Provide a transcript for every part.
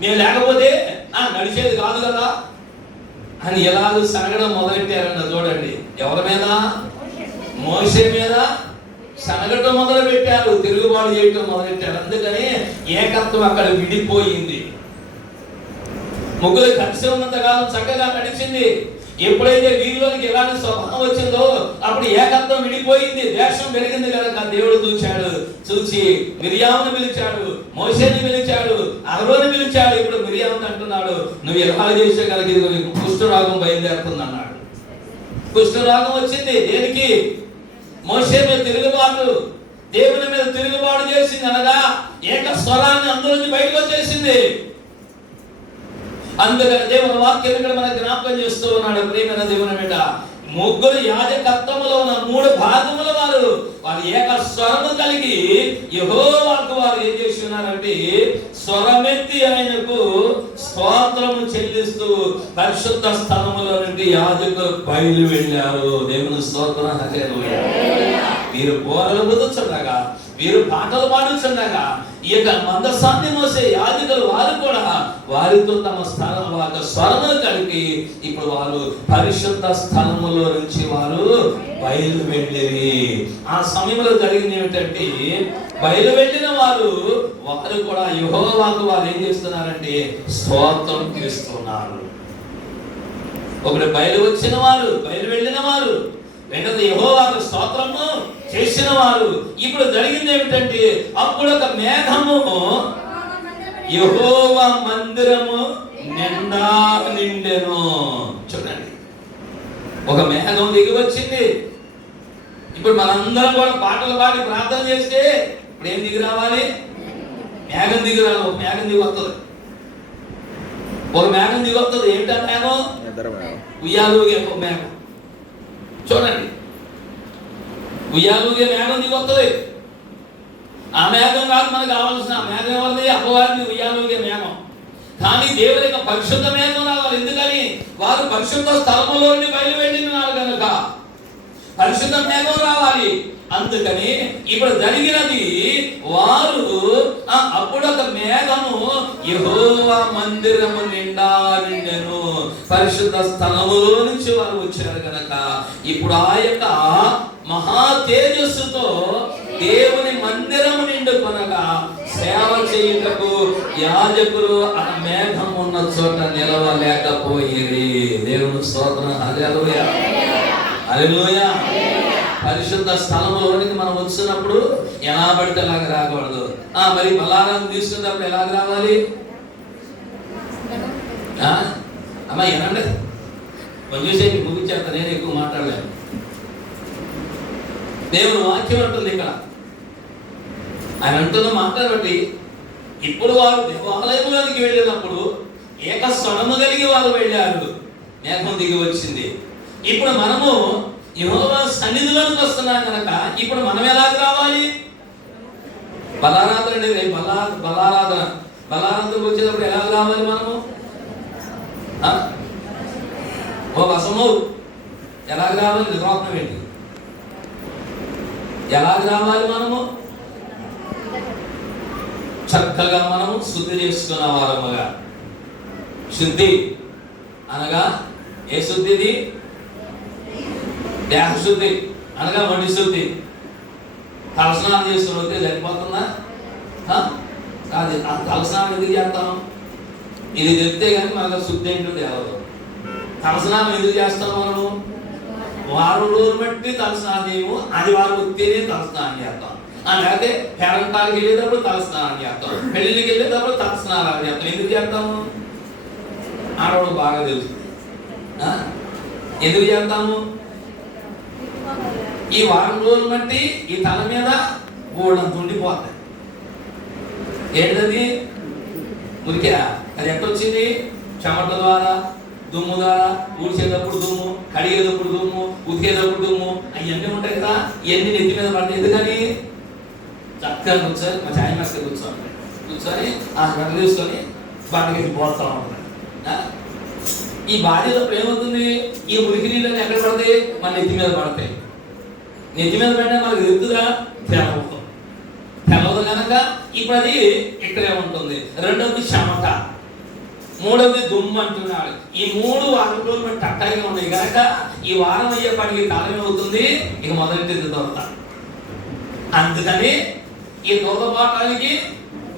మేము లేకపోతే నడిచేది కాదు కదా అని ఎలాగో సనగడం మొదలెట్టారన్న చూడండి. ఎవరి మీద? మోషే మీద సనగటం మొదలు పెట్టారు, తిరుగుబాటు చేయటం మొదలెట్టారు. అందుకని ఏకత్వం అక్కడ విడిపోయింది. ముగ్గురు కలిసి ఉన్నంతకాలం చక్కగా నడిచింది. ఎప్పుడైతే వీరిలోనికి ఎలాంటి స్వభావం వచ్చిందో అప్పుడు ఏకత్వం విడిపోయింది, దేశం పెరిగింది కనుక దేవుడు చూసి మిరియామును పిలిచాడు, మోషేని పిలిచాడు, అహరోను పిలిచాడు. ఇప్పుడు మిరియామును అంటున్నాడు, నువ్వు ఎలా చేసే కలిగి కుష్ఠరోగం బయలుదేరుతుంది అన్నాడు. కుష్ఠరోగం వచ్చింది దేనికి? మోషే మీద తిరుగుబాటు, దేవుని మీద తిరుగుబాటు చేసింది అనగా ఏక స్వరాన్ని అందులోంచి బయటకు వచ్చేసింది. అందుకని దేవుని వాక్యం ఇక్కడ మనకు జ్ఞాపకం చేస్తూ ఉన్నాడు. ప్రియమైన దేవుని బిడ్డ, ముగ్గురు యాజకత్వములో ఉన్న 3 భాగముల వారు ఏక స్వరము కలిగి యెహోవాకు వారు ఏం చేసి ఉన్నారంటే స్వరమెత్తి ఆయనకు స్తోత్రము చెల్లిస్తూ పరిశుద్ధ స్థలములో నుండి యాజకులు బయలు వెళ్ళారు. దేవుని స్తోత్రం. హల్లెలూయా. వీరు బోరలు ఊదుచుండగా, వీరు పాటలు పాడుచుండగా ఈ యొక్క మందసాన్ని మోసే యాజకులు వారు కూడా వారితో తమ స్వరములు కలిపి ఇప్పుడు వారు పరిశుద్ధ స్థలములో నుంచి వారు బయలు వెళ్ళిరి. ఆ సమయంలో జరిగింది ఏమిటంటే బయలు వెళ్ళిన వారు కూడా యెహోవాకు వారు ఏం చేస్తున్నారంటే స్తోత్రం చేస్తున్నారు. ఒకటి బయలు వచ్చిన వారు, బయలు వెళ్ళిన వారు, వెంటనే యెహోవాకు స్తోత్రము చేసిన వారు. ఇప్పుడు జరిగింది ఏమిటంటే అప్పుడు ఒక మేఘము యెహోవా మందిరము నిండా నిండెను. చూడండి, ఒక మేఘం దిగి వచ్చింది. ఇప్పుడు మనందరం కూడా పాటలు పాడి ప్రార్థన చేస్తే ఇప్పుడు ఏం దిగి రావాలి? మేఘం దిగి రావాలి. ఒక మేఘం దిగి వస్తుంది, ఒక మేఘం దిగి వస్తుంది. ఏంటా మేఘం? ఉయ్యాలుగే ఒక మేఘం. చూడండి, ఉయ్యాలుగే మేఘం దిగి వస్తుంది. ఆ మేఘం కాదు మనకు కావాల్సిన మేఘం ఎవరిది? అపవాది ఉయ్యాలుగే మేఘం. కానీ దేవుని యొక్క పరిశుద్ధ మేఘం రావాలి. ఎందుకని? వారు పరిశుద్ధ స్థలములో నుండి బయలు వెళ్ళినారు కనుక పరిశుద్ధ మేఘం రావాలి. అందుకని ఇప్పుడు జరిగినది వారు అప్పుడు ఒక మేఘము యెహోవా మందిరము నిండా నిండెను. పరిశుద్ధ స్థలములో నుంచి వారు వచ్చారు కనుక ఇప్పుడు ఆ యొక్క మహా తేజస్సుతో దేవుని మందిరము నిండుకొనగా సేవ చేయుటకు యాజకులు ఆ మేఘం ఉన్న చోట నిలవలేకపోయిరి. దేవుని స్తోత్రం. హల్లెలూయా, హల్లెలూయా. పరిశుద్ధ స్థలంలోనికి మనం వచ్చినప్పుడు ఎలా పడితే అలాగ రాకూడదు. మరి బలారాన్ని తీసుకున్నప్పుడు ఎలాగ రావాలి? అమ్మా ఏనండి కొంచెంసేపు ముగించేస్తా, నేను ఎక్కువ మాట్లాడలేను. దేవుని వాక్యం అంటుంది ఇక్కడ, ఆయన అంటున్న మాట్లాడబట్టి ఇప్పుడు వారు దేవాలయంలోనికి వెళ్ళినప్పుడు ఏక స్వరము కలిగి వారు వెళ్ళారు, మేఘం దిగి వచ్చింది. ఇప్పుడు మనము యెహోవా సన్నిధిలోకి వస్తున్నాం కనుక ఇప్పుడు మనం ఎలాగ రావాలి? బలారాధన అండి, బలారాధనకు వచ్చేటప్పుడు ఎలాగ రావాలి మనము? ఓ వసము ఎలాగ రావాలి? నిర్వాహనం ఏంటి? ఎలాగ రావాలి మనము? చక్కగా మనము శుద్ధి చేసుకున్న వారముగా. శుద్ధి అనగా ఏ శుద్ధిది? దేహ శుద్ధి అనగా వండి శుద్ధి. తలస్నానం చేసుకుని వస్తే సరిపోతుందా? కాదు. ఆ తలస్నానం ఎందుకు చేస్తాం? ఇది చెప్తే కానీ మనకు శుద్ధి ఏంటో తెలియదు. తలస్నానం ఎందుకు చేస్తాం మనము? వారం రోజులు బట్టి తలస్నానం చేయము, ఆదివారం వస్తేనే తలస్నానం చేస్తాం. లేకపోతే పేరంటానికి వెళ్ళేటప్పుడు తలస్నానం చేస్తాం, పెళ్లికి వెళ్ళేటప్పుడు తలస్నానాలు చేస్తాం. ఎందుకు చేస్తాము? ఆడవాడు బాగా తెలుసు ఎందుకు చేస్తాము. ఈ వారం రోజులు బట్టి ఈ తల మీద గోళ్ళంత ఉండిపోతాయి. ఏంటది? మురికే. అది ఎట్టొచ్చింది? చెమట ద్వారా, దుమ్ము ద్వారా. ఊడ్చేటప్పుడు దుమ్ము, కడిగేటప్పుడు దుమ్ము, ఉతికేటప్పుడు దుమ్ము, అవన్నీ ఉంటాయి కదా. ఇవన్నీ నెత్తి మీద పడతాయి. ఎందుకని? చక్కగా కూర్చొని మా ఛాయ్ మాస్టర్ కూర్చొని ఆ గడ్డ తీసుకొని బాటకి పోతా ఉంటాయి. ఈ బాధ్యత ఏమవుతుంది? ఈ మురికి నీళ్ళని ఎక్కడ పడతాయి? మన నెత్తి మీద పడతాయి. నెత్తి మీద పడినా మనకు తెలుతుందా? తెలవదు కనుక ఇప్పుడు అది ఇక్కడే ఉంటుంది. రెండవది చెమట. మూడవది దుమ్ము అంటున్నాడు. ఈ 3 వారం రోజులు బట్టి అట్టగా ఉన్నాయి కనుక ఈ వారం అయ్యే పనికి కాలం అవుతుంది, ఇక మొదటి దొరత. అందుకని ఈ దూరపాటానికి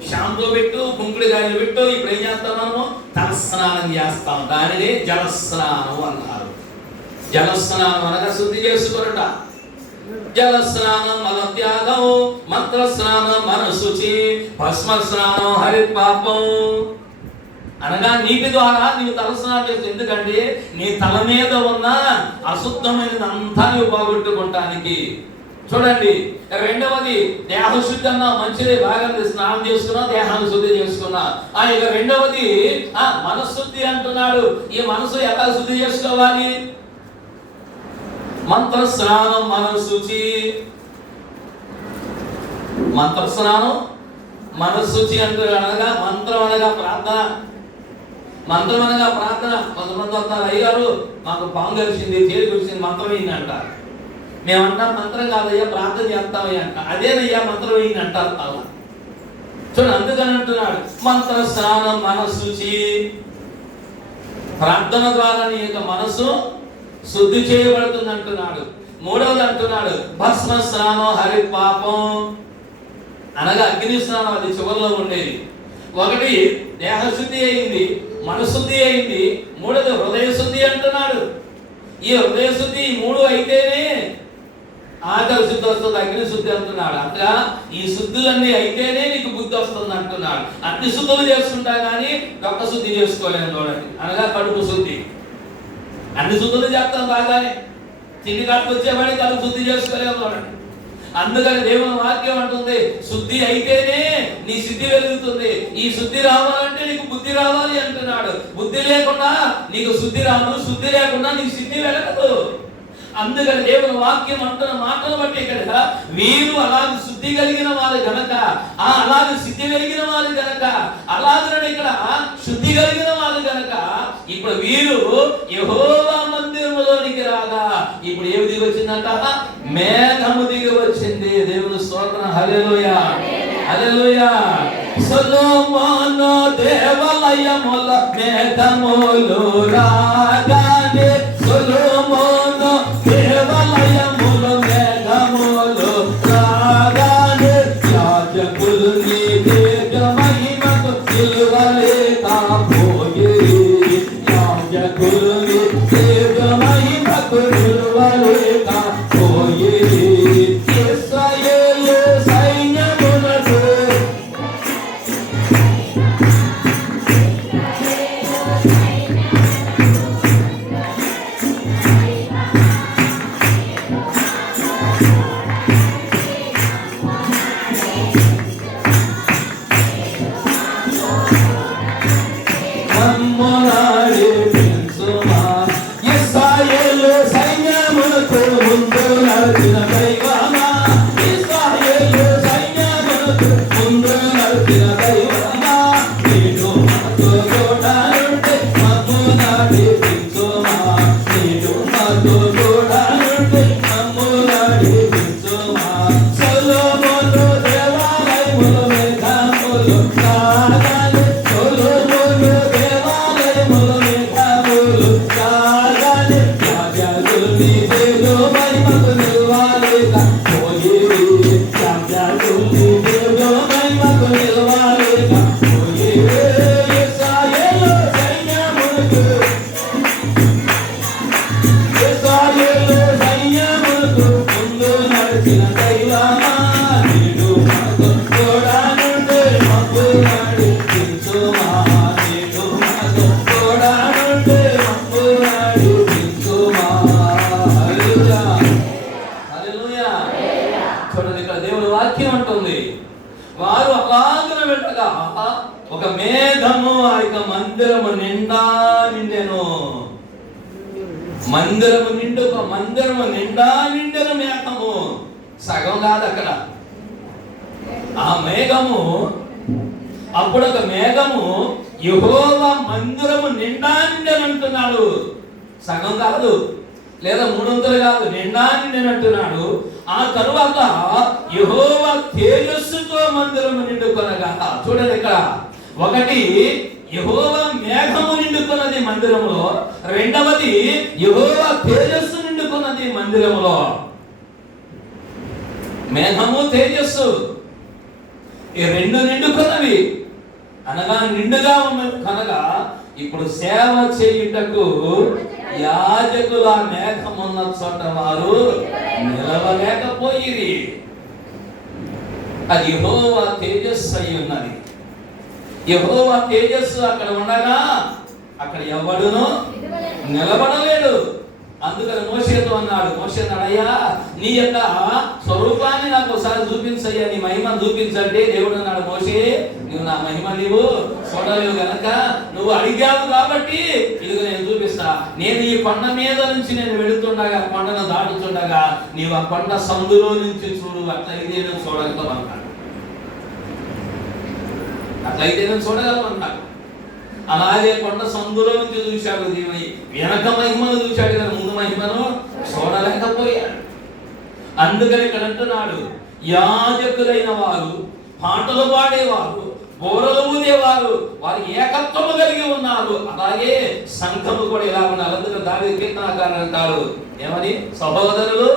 షాంపూ పెట్టు, కుంకుడుగాయలు పెట్టు. ఇప్పుడు ఏం చేస్తాం మనము? తలస్నానం చేస్తాం. దానిని జలస్నానం అన్నారు. జలస్నానం అనగా శుద్ధి చేసుకున్నట. జలస్నానం మలత్యాగం, మంత్రస్నానం మనశుచి, భస్మ స్నానం హరిపాపం అనగా నీటి ద్వారా నీవు తలస్నానం చేస్తావు. ఎందుకంటే నీ తల మీద ఉన్న అశుద్ధమైనదంతా నీవు పోగొట్టుకుంటానికి. చూడండి, రెండవది దేహశుద్ధి అన్నా మంచిదే, బాగా స్నానం చేసుకున్నా, దేహాన్ని శుద్ధి చేసుకున్నా. ఇక రెండవది మనశుద్ధి అంటున్నాడు. ఈ మనసు ఎలా శుద్ధి చేసుకోవాలి? మంత్రస్నానం మనశుచి. మంత్రస్నానం మనశుచి అంటారు. అనగా మంత్రం అనగా ప్రార్థన. మంత్రం అనగా ప్రార్థన. కొంతమంది వస్తారు, అయ్యారు మాకు పాము కలిసింది, తేలి కలిసింది, మంత్రం వేయండి అంటారు. మేమంటాం మంత్రం కాదయ్యా, ప్రార్థన చేస్తామయ్యా అంట. అదేనయ్యా మంత్రం వేయండి అంటారు. అలా చూడండి, అందుకని అంటున్నాడు మంత్ర స్నానం మనశుచి. ప్రార్థన ద్వారా నీ యొక్క మనసు శుద్ధి చేయబడుతుంది అంటున్నాడు. మూడవది అంటున్నాడు భస్మ స్నానం హరి పాపం అనగా అగ్ని స్నానం. అది చివరిలో ఉండేది. ఒకటి దేహశుద్ధి అయింది, మనశుద్ధి అయింది. మూడవది హృదయ శుద్ధి అంటున్నాడు. ఈ హృదయ శుద్ధి 3 అయితేనే ఆకలి శుద్ధి వస్తుంది, అగ్ని శుద్ధి అంటున్నాడు. అట్లా ఈ శుద్ధులన్నీ అయితేనే నీకు బుద్ధి వస్తుంది అంటున్నాడు. అన్ని శుద్ధులు చేసుకుంటా కానీ ఒక్క శుద్ధి చేసుకోలేము. చూడండి, అనగా కడుపు శుద్ధి. అన్ని శుద్ధులు చేస్తాం బాగానే, తిండి కడుపు వచ్చేవాడి కడుపు శుద్ధి చేసుకోలేము. చూడండి, అందుకని దేవుని వాక్యం అంటుంది శుద్ధి అయితేనే నీ సిద్ధి వెలుగుతుంది. ఈ శుద్ధి రావాలంటే నీకు బుద్ధి రావాలి అంటున్నాడు. బుద్ధి లేకుండా నీకు శుద్ధి రాదు, శుద్ధి లేకుండా నీకు సిద్ధి వెలగదు. అందుకని దేవుని వాక్యం అంటున్న మాటలు బట్టి ఇక్కడ వీరు అలాగే శుద్ధి కలిగిన వారు గనక, అలాగే సిద్ధి కలిగిన వారు గనక, అలాగే ఇక్కడ శుద్ధి కలిగిన వారు గనక ఇప్పుడు వీరు యెహోవా మందిరములోనికి రాగా ఇప్పుడు ఏమి దిగి వచ్చిందంట? మేఘము దిగి వచ్చింది. దేవుని స్తోత్రం. హల్లెలూయా, హల్లెలూయా. సొలొమోను దేవాలయముల మేఘములు రాగానే, సొలొమోను దేవాలయముల మేఘములు రాగానే, యాజకులు నీ తేజ మహిమకు నిలువలేక పోయిరి. యాజకులు నీ తేజ మహిమకు నిలువలేక పోయిరి. ఇశ్రాయేలు సైన్యమునకు వారు అలాగన వెళ్ళగా ఒక మేఘము ఆ యొక్క మందిరము నిండా నిండెను. మందిరము నిండు, ఒక మందిరము నిండా నిండిన మేఘము. సగం కాదు అక్కడ ఆ మేఘము. అప్పుడు ఒక మేఘము యెహోవా మందిరము నిండా నిండెనంటున్నాడు. సగం కాదు, లేదా 300 కాదు, నిండా నిండెనంటున్నాడు. ఆ తరువాత యెహోవా తేజస్సుతో మందిరము నిండుకొనగా. చూడండి, ఇక్కడ ఒకటి యెహోవా మేఘము నిండుకున్నది మందిరములో, రెండవది యెహోవా తేజస్సు నిండుకున్నది మందిరములో. మేఘము తేజస్సు ఈ రెండు నిండుకున్నవి అనగా నిండుగా ఉన్నది కనుక ఇప్పుడు సేవ చేయుటకు యాజకుల మేఘమున్న చోట వారు నిలవలేకపోయిరి. అది యెహోవా తేజస్సు అయి ఉన్నది. యెహోవా తేజస్సు అక్కడ ఉండగా అక్కడ ఎవడును నిలబడలేడు. అందుకని మోషేతో అన్నాడు, మోషే అన్నాడు, అయ్యా నీ యొక్క స్వరూపాన్ని నాకు ఒకసారి చూపించయ్యా, నీ మహిమను చూపించంటే దేవుడు అన్నాడు, మోషే నువ్వు నా మహిమ నీవు చూడలేవు గనక నువ్వు అడిగావు కాబట్టి ఇదిగో నేను చూపిస్తా. నేను ఈ కొండ మీద నుంచి నేను వెళుతుండగా, కొండను దాటుతుండగా నీవు ఆ కొండ సందులో నుంచి చూడు, అట్లయితే నేను చూడగలవన్నాడు. అట్లయితే నేను చూడగలవన్నాడు. అలాగే కొండ సందులో నుంచి చూశాడు దేవుని, వెనక మహిమను చూశాడు కానీ ముందు మహిమను చూడలేకపోయాడు. అందుకని ఇక్కడ అంటున్నాడు, యాజకులైన వారు, పాటలు పాడేవారు, బోరలు ఊదేవారు, వారి ఏకత్వము కలిగి ఉన్నారు. అలాగే సంఘము కూడా ఇలా ఉన్నారు. అందుకని దావీదు కీర్తనకారుడు అంటాడు, ఏమని? సహోదరులు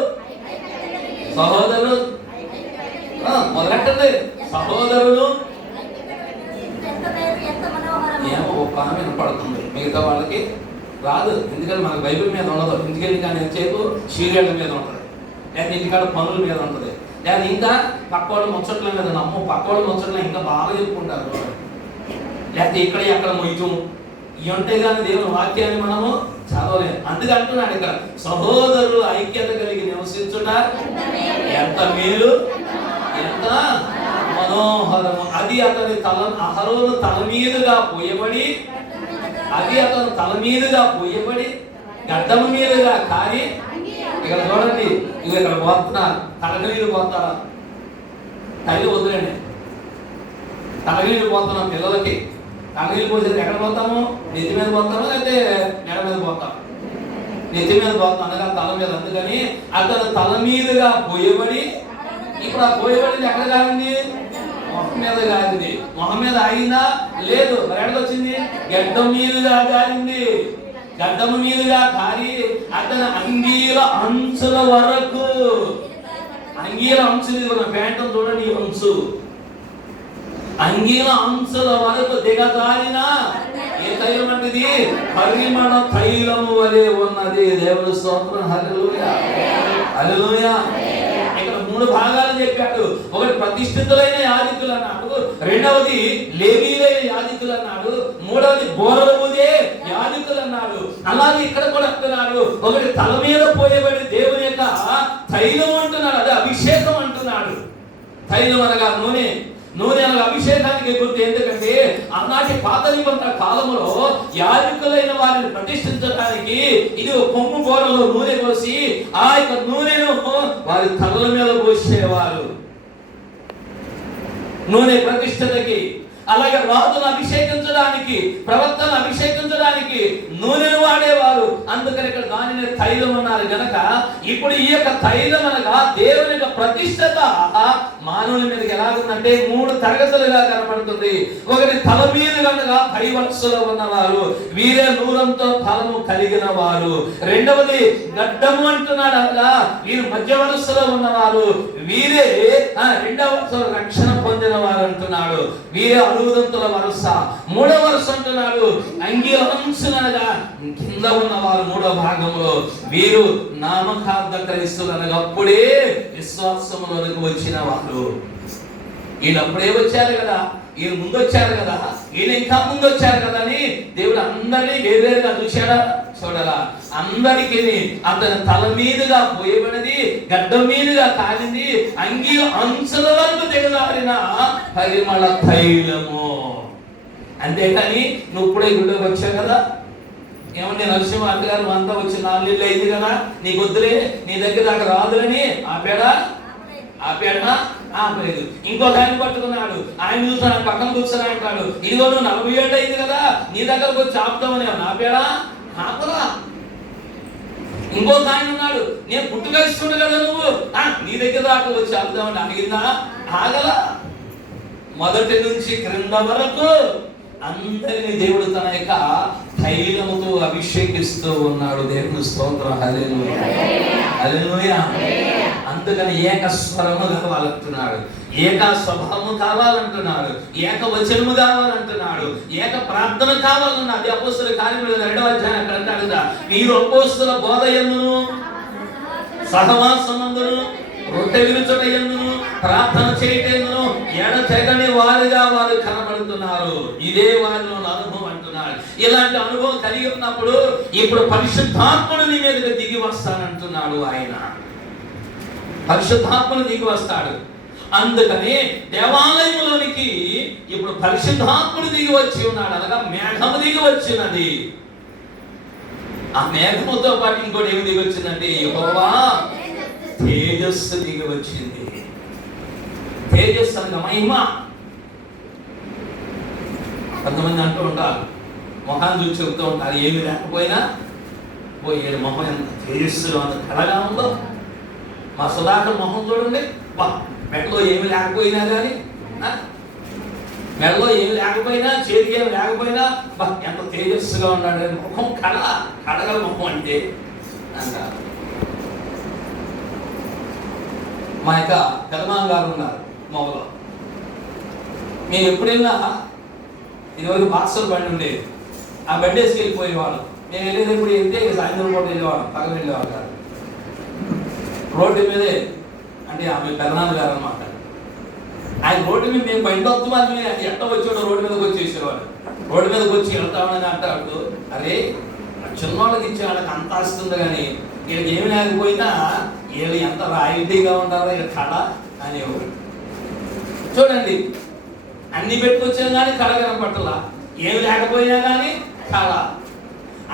మొదలెట్టండి, సహోదరులు. ఏమో ఒక ఆమె వినపడుతుంది, మిగతా వాళ్ళకి రాదు. ఎందుకంటే మనకు బైబిల్ మీద ఉండదు. ఇంటికెళ్ళి కానీ ఎంతసేపు సీరియళ్ళ మీద ఉంటుంది, లేదా ఇంటికాడ పనుల మీద ఉంటుంది, లేదా ఇంకా పక్కవాళ్ళు ముచ్చట్ల మీద నమ్ము, పక్కవాళ్ళు ముచ్చట్ల ఇంకా బాగా చెప్పుకుంటారు, లేకపోతే ఇక్కడ ఎక్కడ మొయ్యము ఇవి ఉంటే కానీ దేవుని వాక్యాన్ని మనము చదవలేము. అందుకే అంటున్నాడు ఇక్కడ, సహోదరులు ఐక్యత కలిగి నివసించుట ఎంత మేలు, ఎంత మనోహరము. అది అతని అహరోను తల మీదుగా పోయబడి, గడ్డము మీదుగా కారి, ఇక్కడ చూడండి, ఇవి ఇక్కడ పోతున్నారు, తలగనీళ్ళు పోతారా? తల్లి వద్దులేండి, తలగనీళ్ళు పోతున్నాం పిల్లలకి. తలగనీళ్ళు పోసేది ఎక్కడ పోతాము? నెత్తి మీద పోతాము, లేకపోతే మెడ మీద పోతాము? నెత్తి మీద పోతాం, అనగా తల మీద. అందుకని అతను తల మీదుగా పోయబడి, ఇప్పుడు ఆ పోయబడింది ఎక్కడ కాదండి? మొహం మీద కాలింది. మొహం మీద ఆగిందా? లేదు. మరి ఎక్కడికి వచ్చింది? గడ్డం మీదుగా కాలింది. గడ్డము మీదుగా కాలి అతని అంగీల అంచుల వరకు, అంగీల అంచులు, ప్యాంటు చూడండి, అంచు అంగీల అంచుల వరకు దిగజారిన ఏ తైలం అంటే పరిమళ తైలము వలె ఉన్నది. దేవుని స్తోత్రం. హల్లెలూయా, హల్లెలూయా. ఇక్కడ మూడు భాగాలు చెప్పాడు. ఒకటి ప్రతిష్ఠితులైన యాజకులు అన్నాడు, రెండవది లేవీయులైన యాజకులు అన్నాడు, మూడవది బోరలు ఊదే యాజకులు అన్నాడు. అలాగే ఇక్కడ కూడా అంటున్నాడు, ఒకటి తల మీద పోయబడి దేవుని యొక్క తైలం అంటున్నాడు, అదే అభిషేకం అంటున్నాడు. తైలం అనగా నూనె, నూనె అనగా అభిషేకానికి గుర్తు. ఎందుకంటే ఆనాటి పాత నిబంధన కాలంలో యాజకులైన వారిని ప్రతిష్ఠించడానికి ఇది కొమ్ము బోరలో నూనె పోసి ఆ యొక్క నూనెను వారి తలల మీద పోసేవారు, నూనె ప్రతిష్ఠతకి. అలాగే రాజును అభిషేకించడానికి, ప్రవక్తను అభిషేకించడానికి నూనెను వాడేవారు. అందుకని ఇక్కడ దానిని తైలం అన్నారు గనక ఇప్పుడు ఈ యొక్క తైలం అనగా దేవుని యొక్క ప్రతిష్టత మానవుని మీదకి ఎలాగుందంటే మూడు తరగతులుగా కనపడుతుంది. ఒకటి తల మీద కనుక పై వరుసలో ఉన్నవారు, వీరే నూరంతో ఫలము కలిగిన వారు. రెండవది గడ్డము అంటున్నాడు అనగా వీరు మధ్య వరుసలో ఉన్నవారు, వీరే రెండవ వరుసలో రక్షణ పొందిన వారు అంటున్నాడు. వీరే అరుదంతుల వరుస. మూడవ వరుస అంటున్నాడు అంగీలంశనగా కింద ఉన్నవారు మూడవ భాగంలో, వీరు నామకార్థ క్రైస్తులు అనగా అప్పుడే విశ్వాసములోనికి వచ్చిన వారు. ఈయన అప్పుడే వచ్చారు కదా, ఈయన ముందు వచ్చారు కదా, ఈయన ఇంకా ముందు వచ్చారు కదా అని దేవుడు అందరినీ వేరువేరుగా చూశాడా? చూడరా. అందరికీ అతని తల మీదుగా పోయబడినది, గడ్డ మీదుగా కాలింది, అంగీ అంచుల వరకు దిగజారిన పరిమళ తైలము. అంతేకాని నువ్వు ఇప్పుడే గుడికి వచ్చావు కదా, ఏమంటే నరసింహ గారు అంతా వచ్చి 4 నెలలు అయింది కదా, నీకు వద్దులే, నీ దగ్గర దాకా రాదులని ఆపేడా? ఆపలేదు. ఇంకొక ఆయన పట్టుకున్నాడు, ఆయన చూస్తున్నాడు, పక్కన కూర్చొని అంటాడు, ఇదిగో నువ్వు 40 ఏళ్ళు అయింది కదా, నీ దగ్గరకు వచ్చి ఆపుతామని ఆపేడా? ఆపరా. ఇంకొక ఆయన ఉన్నాడు, నేను పుట్టుకలిస్తుండే కదా, నువ్వు నీ దగ్గర దాకా వచ్చి ఆపుతామని అడిగిందా? ఆగల. మొదటి నుంచి క్రింద వరకు అందరినీ దేవుడు తన యొక్క తైలముతో అభిషేకిస్తూ ఉన్నాడు. దేవుని స్తోత్రం. హల్లెలూయా, హల్లెలూయా. అందుకని ఏకస్వరము కావాలంటున్నాడు, ఏక స్వభావము కావాలంటున్నాడు, ఏక వచనము కావాలంటున్నాడు, ఏక ప్రార్థన కావాలన్నా. అది అపోస్తలుల కార్యములు 2వ అధ్యాయం అక్కడ అంటాడు కదా, మీరు అపోస్తలుల బోధ యందును సహవాసమందును రొట్టె విరుచుట యందును ప్రార్థన చేయటందును ఎడతెగని వారిగా వారు కనబడుతున్నారు. ఇదే వారిలో అనుభవం అంటున్నాడు. ఇలాంటి అనుభవం కలిగి ఉన్నప్పుడు ఇప్పుడు పరిశుద్ధాత్ముడు నీ మీదకి దిగి వస్తానంటున్నాడు. ఆయన పరిశుద్ధాత్ముడు దిగి వస్తాడు. అందుకని దేవాలయంలోనికి ఇప్పుడు పరిశుద్ధాత్ముడు దిగి వచ్చి ఉన్నాడు, అనగా మేఘము దిగి వచ్చినది. ఆ మేఘముతో పాటు ఇంకోటి ఏమి దిగి వచ్చిందంటే యెహోవా తేజస్సు దిగి వచ్చింది. తేజస్సు అనగా మహిమ. కొంతమంది అంటూ ఉంటారు, మొహాన్ని చూసి చెబుతూ ఉంటారు, ఏమి లేకపోయినా ఏడు మొహం ఎంత తేజస్సులో అంత కళగా ఉందో. మా సుధాకర్ మొహం చూడండి, మెడలో ఏమి లేకపోయినా కానీ, మెడలో ఏమి లేకపోయినా, చేతికి ఏమి లేకపోయినా ఎంత తేజస్సుగా ఉన్నాడు. ముఖం కడగల ముఖం అంటే అంటారు. మా యొక్క పెదమామ గారు ఉన్నారు మొగలో. మేము ఎప్పుడైనా ఇదివరకు బాక్సర్ బండి ఉండేది, ఆ బండి వేసుకు వెళ్ళిపోయేవాడు. మేము వెళ్ళేటప్పుడు వెళ్తే సాయంత్రం పూట వెళ్ళేవాడు, పగలు వెళ్ళేవాడు కాదు. రోడ్డు మీదే, అంటే ఆమె పెదనాన్న గారు అనమాట. ఆయన రోడ్డు మీద మేము బండి వస్తున్నాం, ఎట్ట వచ్చాడో రోడ్డు మీదకి వచ్చేసేవాడు. రోడ్డు మీదకి వచ్చి వెళ్తామని అంటాడు, అరే చిన్నవాళ్ళకి ఇచ్చే వాళ్ళకి అంత వస్తుంది కానీ వీళ్ళకి ఏమి లేకపోయినా వీళ్ళు ఎంత రాయితీగా ఉంటారో వీళ్ళ కళ అనేవాడు. చూడండి, అన్ని పెట్టుకొచ్చాం కానీ కళ కనపట్టలా, ఏమి లేకపోయినా కానీ కళ.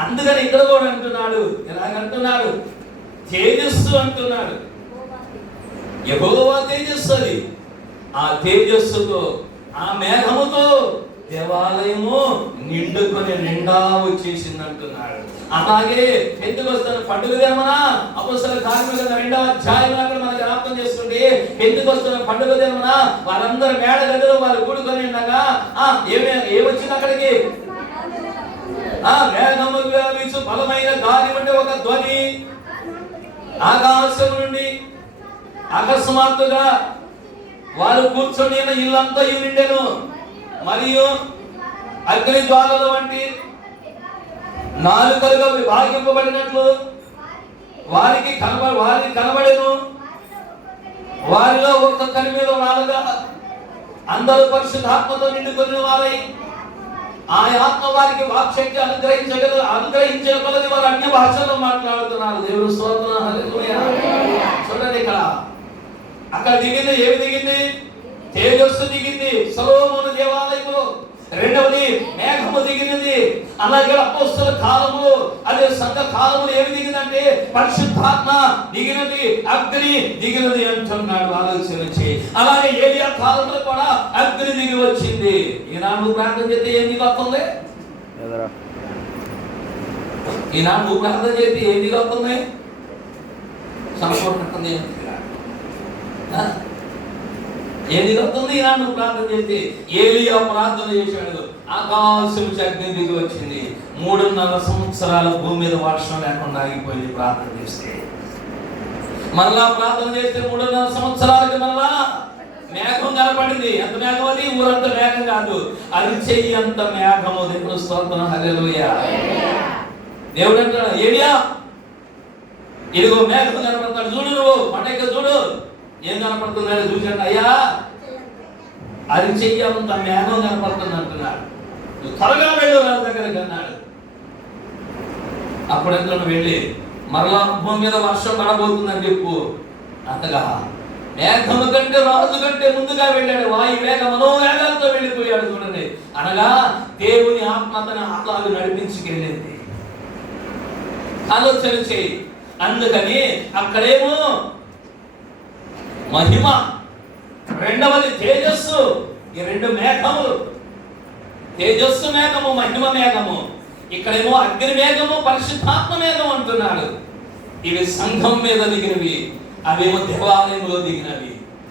అందుకని ఇక్కడ కూడా అంటున్నాడు, ఎలాగంటున్నాడు, తేజస్సు అంటున్నాడు. యెహోవా తేజస్సు అది. ఆ తేజస్సుతో, ఆ మేఘముతో దేవాలయము నిండుకొని నిండా వచ్చేసింది అంటున్నాడు. అలాగే పెంతెకొస్తేన పండుగ దినమున అపోస్తలుల కార్యములు 2వ అధ్యాయం మనకు జ్ఞాపకం చేసుకుంటే, పెంతెకొస్తేన పండుగ దినమున వారందరూ మేడ గదిలో వారు కూడుకొని ఉండగా ఏమొచ్చింది అక్కడికి? మేఘము వ్యాపించు బలమైన గాలి అంటే ఒక ధ్వని ఆకాశం నుండి. అకస్మాత్తుగా వారు కూర్చొని ఇల్లంతా నిండెను, మరియు అగ్ని జ్వాలల వంటి నాలుకలుగా విభాగింపబడినట్లు వారికి కనబడెను. వారిలో ఒక్కొక్కరి మీద వారుగా అందరూ పరిశుద్ధాత్మతో నిండుకున్న వారై ఆ ఆత్మ వారికి వాక్శక్తి అనుగ్రహించిన కొలది వారు అన్య భాషల్లో మాట్లాడుతున్నారు. దేవుని స్తోత్రం. హల్లెలూయా. చూడండి, ఇక్కడ అక్కడ దిగింది, ఏమి దిగింది? తేజస్సు దిగింది సొలొమోను దేవాలయంలో. రెండవది మేఘము దిగినది. అలాగే అపోస్తలుల కాలము, అదే సంఘ కాలములు ఏమి దిగిందంటే పరిశుద్ధాత్మ దిగినది, అగ్ని దిగినది అంటున్నాడు. ఆలోచన చేయి. అలాగే ఏలియా కాలంలో కూడా అగ్ని దిగి వచ్చింది. ఈనాడు నువ్వు ప్రార్థన చేస్తే ఏం దిగొస్తుంది? ఈనాడు నువ్వు ప్రార్థన చేస్తే ఏం దిగొస్తుంది? సంపూర్ణంగా ఏది వస్తుంది? ఈనాడు నువ్వు ప్రార్థన చేస్తే ఏలియా ప్రార్థన చేశాడు, ఆకాశం అగ్ని దిగి వచ్చింది. 3.5 సంవత్సరాల భూమి మీద వర్షం లేకుండా ఆగిపోయింది ప్రార్థన చేస్తే. మరలా ప్రార్థన చేస్తే 3.5 సంవత్సరాలకి మరలా మేఘం కనపడింది. ఎంత మేఘం అది? ఊరంత మేఘం కాదు, అది చెయ్యి అంత మేఘము. దేవుని స్తోత్రం. హల్లెలూయా. దేవుడు అంటాడు, ఏలియా ఇదిగో మేఘం కనపడతాడు, చూడు, నువ్వు పటక చూడు, ఏం కనపడుతున్నాడు చూసాడు. అయ్యా అది చెయ్యంత మేఘం కనపడుతుంది అంటున్నాడు. నువ్వు త్వరగా వెళ్ళు రాజు దగ్గరికి అన్నాడు. అప్పుడు ఎంత వెళ్ళి మరలా భూమి మీద వర్షం పడబోతుందని చెప్పు అంతగా మేఘము కంటే రాజు కంటే ముందుగా వెళ్ళాడు. వాయు వేగ మనోవేగాలతో వెళ్ళిపోయాడు. చూడండి, అనగా దేవుని ఆత్మ తన ఆత్మను నడిపించుకెళ్ళింది. ఆలోచన చేయి. అందుకని అక్కడేమో మహిమ, రెండవది తేజస్సు. ఈ రెండు మేఘములు, తేజస్సు మేఘము, మహిమ మేఘము. ఇక్కడేమో అగ్ని మేఘము, పరిశుద్ధాత్మ మేఘం అంటున్నాడు. ఇవి సంఘం మీద దిగినవి, అవేమో దేవాలయంలో దిగినవి.